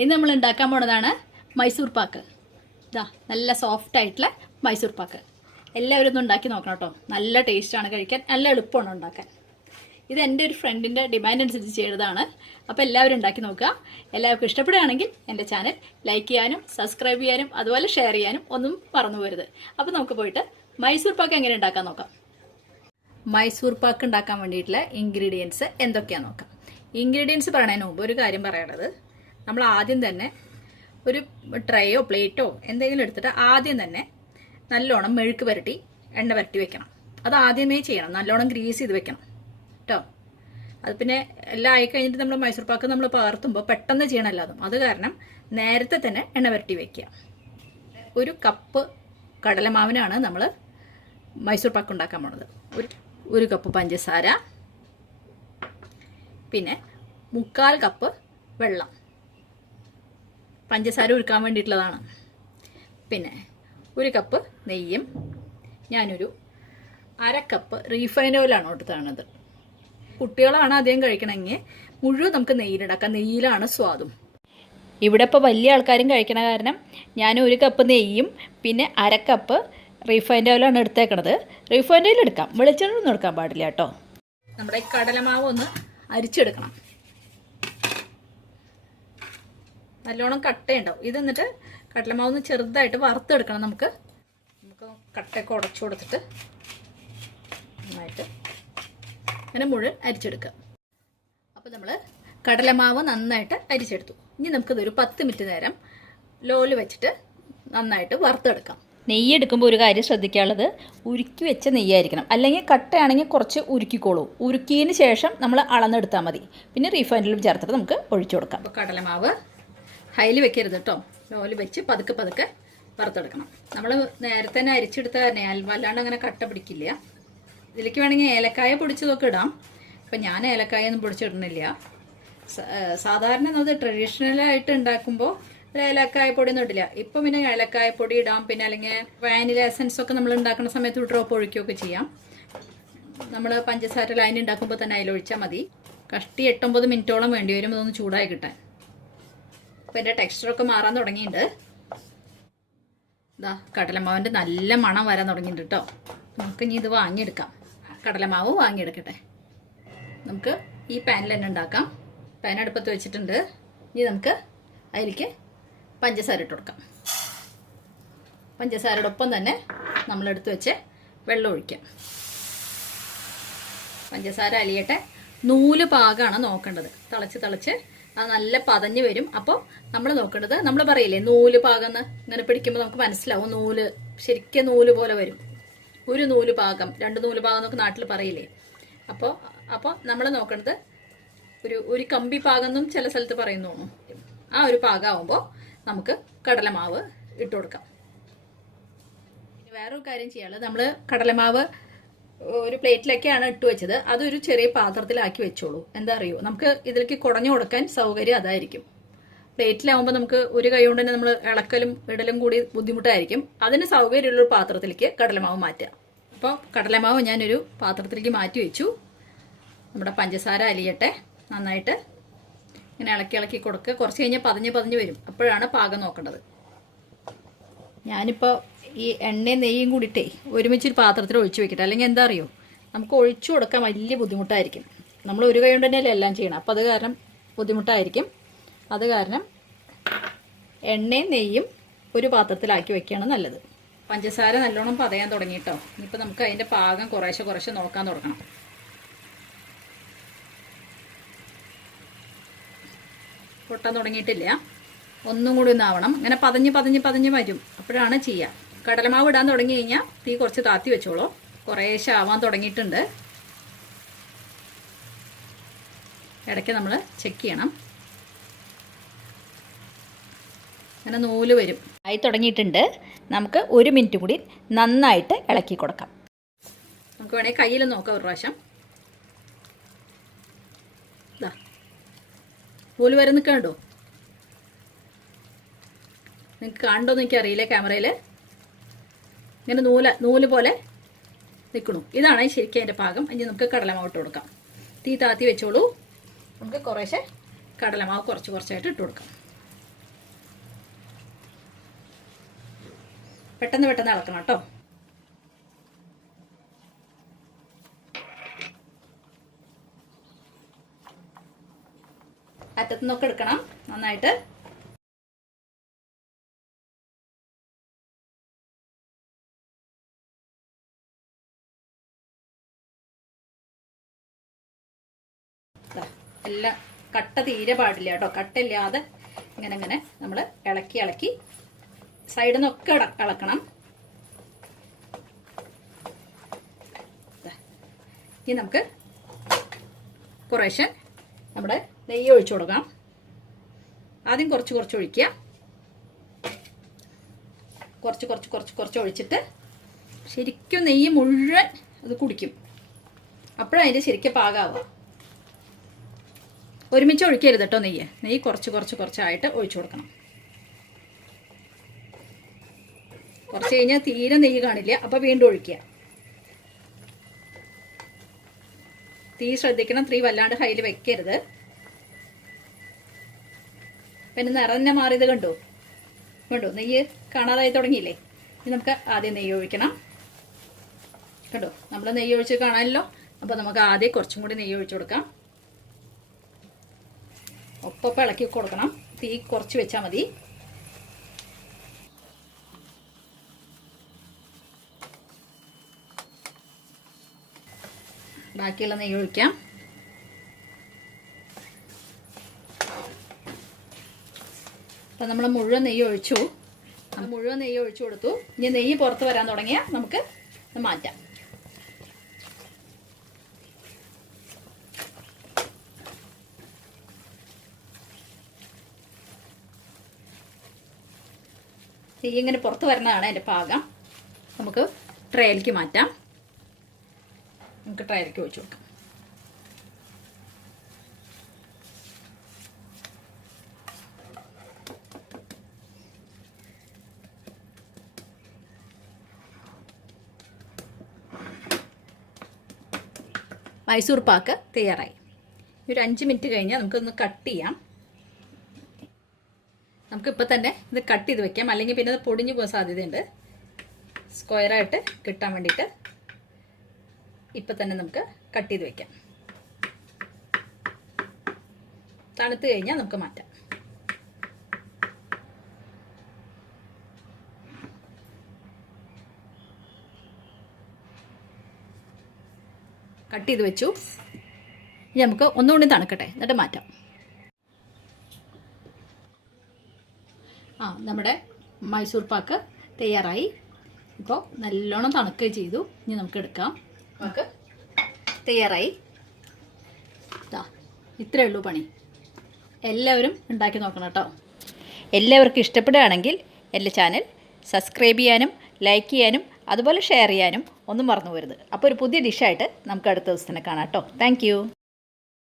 ഇന്ന് നമ്മൾ ഉണ്ടാക്കാൻ പോണതാണ് മൈസൂർ പാക്ക്. ഇതാ നല്ല സോഫ്റ്റ് ആയിട്ടുള്ള മൈസൂർ പാക്ക്. എല്ലാവരും ഒന്ന് ഉണ്ടാക്കി നോക്കണം കേട്ടോ. നല്ല ടേസ്റ്റാണ് കഴിക്കാൻ, നല്ല എളുപ്പമാണ് ഉണ്ടാക്കാൻ. ഇത് എൻ്റെ ഒരു ഫ്രണ്ടിൻ്റെ ഡിമാൻഡ് അനുസരിച്ച് ചെയ്തതാണ്. അപ്പോൾ എല്ലാവരും ഉണ്ടാക്കി നോക്കുക. എല്ലാവർക്കും ഇഷ്ടപ്പെടുകയാണെങ്കിൽ എൻ്റെ ചാനൽ ലൈക്ക് ചെയ്യാനും സബ്സ്ക്രൈബ് ചെയ്യാനും അതുപോലെ ഷെയർ ചെയ്യാനും ഒന്നും മറന്നു പോരുത്. അപ്പോൾ നമുക്ക് പോയിട്ട് മൈസൂർ പാക്ക് എങ്ങനെ ഉണ്ടാക്കാൻ നോക്കാം. മൈസൂർ പാക്ക് ഉണ്ടാക്കാൻ വേണ്ടിയിട്ടുള്ള ഇൻഗ്രീഡിയൻസ് എന്തൊക്കെയാണെന്ന് നോക്കാം. ഇൻഗ്രീഡിയൻസ് പറയുന്നതിന് മുമ്പ് ഒരു കാര്യം പറയണത്, നമ്മൾ ആദ്യം തന്നെ ഒരു ട്രേയോ പ്ലേറ്റോ എന്തെങ്കിലും എടുത്തിട്ട് ആദ്യം തന്നെ നല്ലോണം മെഴുക്ക് പുരട്ടി എണ്ണ പുരട്ടി വെക്കണം. അത് ആദ്യമേ ചെയ്യണം, നല്ലോണം ഗ്രീസ് ചെയ്ത് വെക്കണം കേട്ടോ. അത് പിന്നെ എല്ലാം ആയിക്കഴിഞ്ഞിട്ട് നമ്മൾ മൈസൂർ പാക്ക് നമ്മൾ പകർത്തുമ്പോൾ പെട്ടെന്ന് ചെയ്യണമല്ലോ അതും. അത് കാരണം നേരത്തെ തന്നെ എണ്ണ പുരട്ടി വെക്കുക. ഒരു കപ്പ് കടലമാവിനാണ് നമ്മൾ മൈസൂർ പാക്ക് ഉണ്ടാക്കാൻ പോണത്. ഒരു കപ്പ് പഞ്ചസാര, പിന്നെ 3/4 കപ്പ് വെള്ളം. പഞ്ചസാര ഉരുക്കാൻ വേണ്ടിയിട്ടുള്ളതാണ്. പിന്നെ 1 കപ്പ് നെയ്യും, ഞാനൊരു 1/2 കപ്പ് റീഫൈൻഡ് ഓയിലാണ് എടുത്തത്. കുട്ടികളാണ് അധികം കഴിക്കണമെങ്കിൽ മുഴുവൻ നമുക്ക് നെയ്യിലുണ്ടാക്കാം. നെയ്യിലാണ് സ്വാദും. ഇവിടെ ഇപ്പോൾ വലിയ ആൾക്കാരും കഴിക്കണ കാരണം ഞാൻ 1 കപ്പ് നെയ്യും പിന്നെ 1/2 കപ്പ് റീഫൈൻഡ് ഓയിലാണ് എടുത്തേക്കണത്. റീഫൈൻഡ് ഓയിൽ എടുക്കാം, വെളിച്ചെണ്ണ ഒന്നും എടുക്കാൻ പാടില്ല കേട്ടോ. നമ്മുടെ ഈ കടലമാവ് ഒന്ന് അരിച്ചെടുക്കണം. നല്ലോണം കട്ടയുണ്ടാവും ഇത്. എന്നിട്ട് കടലമാവ് ഒന്ന് ചെറുതായിട്ട് വറുത്തെടുക്കണം. നമുക്ക് കട്ടയൊക്കെ ഉടച്ചു കൊടുത്തിട്ട് നന്നായിട്ട് അങ്ങനെ മുഴുവൻ അരിച്ചെടുക്കുക. അപ്പോൾ നമ്മൾ കടലമാവ് നന്നായിട്ട് അരിച്ചെടുത്തു. ഇനി നമുക്കിതൊരു 10 മിനിറ്റ് നേരം ലോയിൽ വെച്ചിട്ട് നന്നായിട്ട് വറുത്തെടുക്കാം. നെയ്യ് എടുക്കുമ്പോൾ ഒരു കാര്യം ശ്രദ്ധിക്കാനുള്ളത്, ഉരുക്കി വെച്ച നെയ്യായിരിക്കണം. അല്ലെങ്കിൽ കട്ടയാണെങ്കിൽ കുറച്ച് ഉരുക്കിക്കോളൂ. ഉരുക്കിയതിന് ശേഷം നമ്മൾ അളന്നെടുത്താൽ മതി. പിന്നെ റീഫൈൻഡിലും ചേർത്തിട്ട് നമുക്ക് ഒഴിച്ചു കൊടുക്കാം. അപ്പോൾ കടലമാവ് ഹൈയിൽ വെക്കരുത് കേട്ടോ. ലോയിൽ വെച്ച് പതുക്കെ പതുക്കെ വറുത്തെടുക്കണം. നമ്മൾ നേരത്തെ തന്നെ അരിച്ചെടുത്ത തന്നെ വല്ലാണ്ട് അങ്ങനെ കട്ട പിടിക്കില്ല. ഇതിലേക്ക് വേണമെങ്കിൽ ഏലക്കായ പൊടിച്ചതൊക്കെ ഇടാം. ഇപ്പം ഞാൻ ഏലക്കായ ഒന്നും പൊടിച്ചിടുന്നില്ല. സാധാരണ നമ്മൾ ട്രഡീഷണലായിട്ട് ഉണ്ടാക്കുമ്പോൾ ഏലക്കായ പൊടി ഒന്നും ഇടില്ല. ഇപ്പം പിന്നെ ഏലക്കായ പൊടി ഇടാം. പിന്നെ അല്ലെങ്കിൽ വാനില എസൻസ് ഒക്കെ നമ്മൾ ഉണ്ടാക്കുന്ന സമയത്ത് ഡ്രോപ്പ് ഒഴിക്കുകയൊക്കെ ചെയ്യാം. നമ്മൾ പഞ്ചസാര ലൈൻ ഉണ്ടാക്കുമ്പോൾ തന്നെ അതിലൊഴിച്ചാൽ മതി. കഷ്ടി 8-9 മിനിറ്റോളം വേണ്ടി വരും ഇതൊന്ന് ചൂടായി കിട്ടാൻ. അപ്പോൾ എൻ്റെ ടെക്സ്ചറൊക്കെ മാറാൻ തുടങ്ങിയിട്ടുണ്ട്. ഇതാ കടലമാവിൻ്റെ നല്ല മണം വരാൻ തുടങ്ങിയിട്ടുണ്ട് കേട്ടോ. നമുക്ക് ഇനി ഇത് വാങ്ങിയെടുക്കാം. കടലമാവ് വാങ്ങിയെടുക്കട്ടെ. നമുക്ക് ഈ പാനിൽ തന്നെ ഉണ്ടാക്കാം. പാൻ അടുപ്പത്ത് വെച്ചിട്ടുണ്ട്. ഇനി നമുക്ക് അതിലേക്ക് പഞ്ചസാര ഇട്ട് കൊടുക്കാം. പഞ്ചസാരയുടെ ഒപ്പം തന്നെ നമ്മളെടുത്ത് വെച്ച് വെള്ളം ഒഴിക്കാം. പഞ്ചസാര അലിയട്ടെ. നൂല് പാകമാണ് നോക്കേണ്ടത്. തിളച്ച് അത് നല്ല പതഞ്ഞ് വരും. അപ്പോൾ നമ്മൾ നോക്കേണ്ടത്, നമ്മൾ പറയില്ലേ നൂല് പാകമെന്ന്, ഇങ്ങനെ പിടിക്കുമ്പോൾ നമുക്ക് മനസ്സിലാവും. നൂല് ശരിക്കും നൂല് പോലെ വരും. ഒരു നൂല് പാകം, 2 നൂല് പാകം എന്നൊക്കെ നാട്ടിൽ പറയില്ലേ. അപ്പോൾ നമ്മൾ നോക്കേണ്ടത് ഒരു കമ്പി പാകം എന്നും ചില സ്ഥലത്ത് പറയുന്നു. ആ ഒരു പാകമാകുമ്പോൾ നമുക്ക് കടലമാവ് ഇട്ട് കൊടുക്കാം. പിന്നെ വേറൊരു കാര്യം ചെയ്യാനുള്ളത്, നമ്മൾ കടലമാവ് ഒരു പ്ലേറ്റിലൊക്കെയാണ് ഇട്ട് വെച്ചത്. അതൊരു ചെറിയ പാത്രത്തിലാക്കി വെച്ചോളൂ. എന്താ അറിയോ, നമുക്ക് ഇതിലേക്ക് കുടഞ്ഞു കൊടുക്കാൻ സൗകര്യം അതായിരിക്കും. പ്ലേറ്റിലാവുമ്പോൾ നമുക്ക് ഒരു കൈ കൊണ്ട് തന്നെ നമ്മൾ ഇളക്കലും ഇടലും കൂടി ബുദ്ധിമുട്ടായിരിക്കും. അതിന് സൗകര്യമുള്ളൊരു പാത്രത്തിലേക്ക് കടലമാവ് മാറ്റുക. അപ്പോൾ കടലമാവ് ഞാനൊരു പാത്രത്തിലേക്ക് മാറ്റി വെച്ചു. നമ്മുടെ പഞ്ചസാര അലിയട്ടെ. നന്നായിട്ട് ഇങ്ങനെ ഇളക്കി കൊടുക്കുക. കുറച്ച് കഴിഞ്ഞാൽ പതഞ്ഞ് വരും. അപ്പോഴാണ് പാകം നോക്കേണ്ടത്. ഞാനിപ്പോൾ ഈ എണ്ണയും നെയ്യും കൂടിയിട്ടേ ഒരുമിച്ചൊരു പാത്രത്തിൽ ഒഴിച്ചു വെക്കട്ടെ. അല്ലെങ്കിൽ എന്താ അറിയോ, നമുക്ക് ഒഴിച്ചു കൊടുക്കാൻ വലിയ ബുദ്ധിമുട്ടായിരിക്കും. നമ്മൾ ഒരു കൈ കൊണ്ട് തന്നെയല്ലേ എല്ലാം ചെയ്യണം. അപ്പോൾ അത് കാരണം ബുദ്ധിമുട്ടായിരിക്കും. അത് കാരണം എണ്ണയും നെയ്യും ഒരു പാത്രത്തിലാക്കി വെക്കുകയാണ് നല്ലത്. പഞ്ചസാര നല്ലോണം പതയാൻ തുടങ്ങി കേട്ടോ. ഇനിയിപ്പോൾ നമുക്ക് അതിൻ്റെ പാകം കുറേശ്ശെ നോക്കാൻ തുടങ്ങണം. പൊട്ടാൻ തുടങ്ങിയിട്ടില്ല. ഒന്നും കൂടി ഒന്നാവണം. ഇങ്ങനെ പതഞ്ഞ് വരും. അപ്പോഴാണ് ചെയ്യുക. കടലമാവ് ഇടാൻ തുടങ്ങി കഴിഞ്ഞാൽ തീ കുറച്ച് താത്തി വെച്ചോളൂ. കുറേശ്ശെ ആവാൻ തുടങ്ങിയിട്ടുണ്ട്. ഇടയ്ക്ക് നമ്മൾ ചെക്ക് ചെയ്യണം. അങ്ങനെ നൂല് വരും. ആയി തുടങ്ങിയിട്ടുണ്ട്. നമുക്ക് 1 മിനിറ്റ് കൂടി നന്നായിട്ട് ഇളക്കി കൊടുക്കാം. നമുക്ക് വേണമെങ്കിൽ കയ്യിൽ നോക്കാം ഒരു പ്രാവശ്യം. ഇതാ നൂല് വരെ നിൽക്കണ്ടോ? നിങ്ങൾക്ക് കാണണ്ടോന്ന് എനിക്കറിയില്ല. ക്യാമറയിൽ ഇങ്ങനെ നൂല് പോലെ നിൽക്കണു. ഇതാണ് ശരിക്കും അതിൻ്റെ പാകം. ഇനി നമുക്ക് കടലമാവ് ഇട്ട് കൊടുക്കാം. തീ താത്തി വെച്ചോളൂ. നമുക്ക് കുറേശ്ശെ കടലമാവ് കുറച്ചായിട്ട് ഇട്ട് കൊടുക്കാം. പെട്ടെന്ന് പെട്ടെന്ന് ഇളക്കണം കേട്ടോ. അറ്റത്തു നിന്നൊക്കെ എടുക്കണം നന്നായിട്ട്. എല്ലാം കട്ട തീരെ പാടില്ല കേട്ടോ. കട്ടയില്ലാതെ ഇങ്ങനെ ഇങ്ങനെ നമ്മൾ ഇളക്കി ഇളക്കി സൈഡിൽ നിന്നൊക്കെ ഇളക്കണം. ഇനി നമുക്ക് കുറേശ്ശെ നമ്മുടെ നെയ്യ് ഒഴിച്ചു കൊടുക്കാം. ആദ്യം കുറച്ച് കുറച്ച് ഒഴിക്കുക. കുറച്ച് കുറച്ച് കുറച്ച് കുറച്ച് ഒഴിച്ചിട്ട് ശരിക്കും നെയ്യ് മുഴുവൻ അത് കുടിക്കും. അപ്പോഴതിൻ്റെ ശരിക്കും പാകാവുക. ഒരുമിച്ച് ഒഴിക്കരുത് കേട്ടോ. നെയ്യ് കുറച്ച് കുറച്ച് കുറച്ചായിട്ട് ഒഴിച്ചു കൊടുക്കണം. കുറച്ച് കഴിഞ്ഞാൽ തീരെ നെയ്യ് കാണില്ല. അപ്പോൾ വീണ്ടും ഒഴിക്കുക. തീ ശ്രദ്ധിക്കണം. തീ വല്ലാണ്ട് ഹൈയിൽ വെക്കരുത്. പിന്നെ നിറഞ്ഞ മാറിയത് കണ്ടോ? നെയ്യ് കാണാതായി തുടങ്ങിയില്ലേ? ഇനി നമുക്ക് ആദ്യം നെയ്യ് ഒഴിക്കണം. കണ്ടോ? നമ്മൾ നെയ്യ് ഒഴിച്ച് കാണാമല്ലോ. അപ്പോൾ നമുക്ക് ആദ്യം കുറച്ചും കൂടി നെയ്യ് ഒഴിച്ചു കൊടുക്കാം. ഒപ്പം ഇളക്കി കൊടുക്കണം. തീ കുറച്ച് വെച്ചാൽ മതി. ബാക്കിയുള്ള നെയ്യ് ഒഴിക്കാം. അപ്പം നമ്മൾ മുഴുവൻ നെയ്യ് ഒഴിച്ചു. മുഴുവൻ നെയ്യ് ഒഴിച്ചു കൊടുത്തു. ഇനി നെയ്യ് പുറത്ത് വരാൻ തുടങ്ങിയാൽ നമുക്ക് മാറ്റാം. നെയ്യ് ഇങ്ങനെ പുറത്ത് വരുന്നതാണ് അതിൻ്റെ പാകം. നമുക്ക് ട്രേയിലേക്ക് മാറ്റാം. നമുക്ക് ട്രേയിലേക്ക് ഒഴിച്ചു കൊടുക്കാം. മൈസൂർ പാക്ക് തയ്യാറായി. ഒരു 5 മിനിറ്റ് കഴിഞ്ഞാൽ നമുക്കൊന്ന് കട്ട് ചെയ്യാം. നമുക്കിപ്പോൾ തന്നെ ഇത് കട്ട് ചെയ്ത് വെക്കാം. അല്ലെങ്കിൽ പിന്നെ അത് പൊടിഞ്ഞു പോകാൻ സാധ്യതയുണ്ട്. സ്ക്വയറായിട്ട് കിട്ടാൻ വേണ്ടിയിട്ട് ഇപ്പം തന്നെ നമുക്ക് കട്ട് ചെയ്ത് വെക്കാം. തണുത്ത് കഴിഞ്ഞാൽ നമുക്ക് മാറ്റാം. കട്ട് ചെയ്ത് വെച്ചു. ഇനി നമുക്ക് ഒന്നുകൂടി തണുക്കട്ടെ, എന്നിട്ട് മാറ്റാം. നമ്മുടെ മൈസൂർ പാക്ക് തയ്യാറായി. ഇപ്പോൾ നല്ലോണം തണുക്കുകയും ചെയ്തു. ഇനി നമുക്ക് എടുക്കാം. നമുക്ക് തയ്യാറായി. ഇത്രയേ ഉള്ളൂ പണി. എല്ലാവരും ഉണ്ടാക്കി നോക്കണം കേട്ടോ. എല്ലാവർക്കും ഇഷ്ടപ്പെടുകയാണെങ്കിൽ എൻ്റെ ചാനൽ സബ്സ്ക്രൈബ് ചെയ്യാനും ലൈക്ക് ചെയ്യാനും അതുപോലെ ഷെയർ ചെയ്യാനും ഒന്നും മറന്നു പോകരുത്. അപ്പോൾ ഒരു പുതിയ ഡിഷായിട്ട് നമുക്ക് അടുത്ത ദിവസം തന്നെ കാണാം കേട്ടോ. താങ്ക്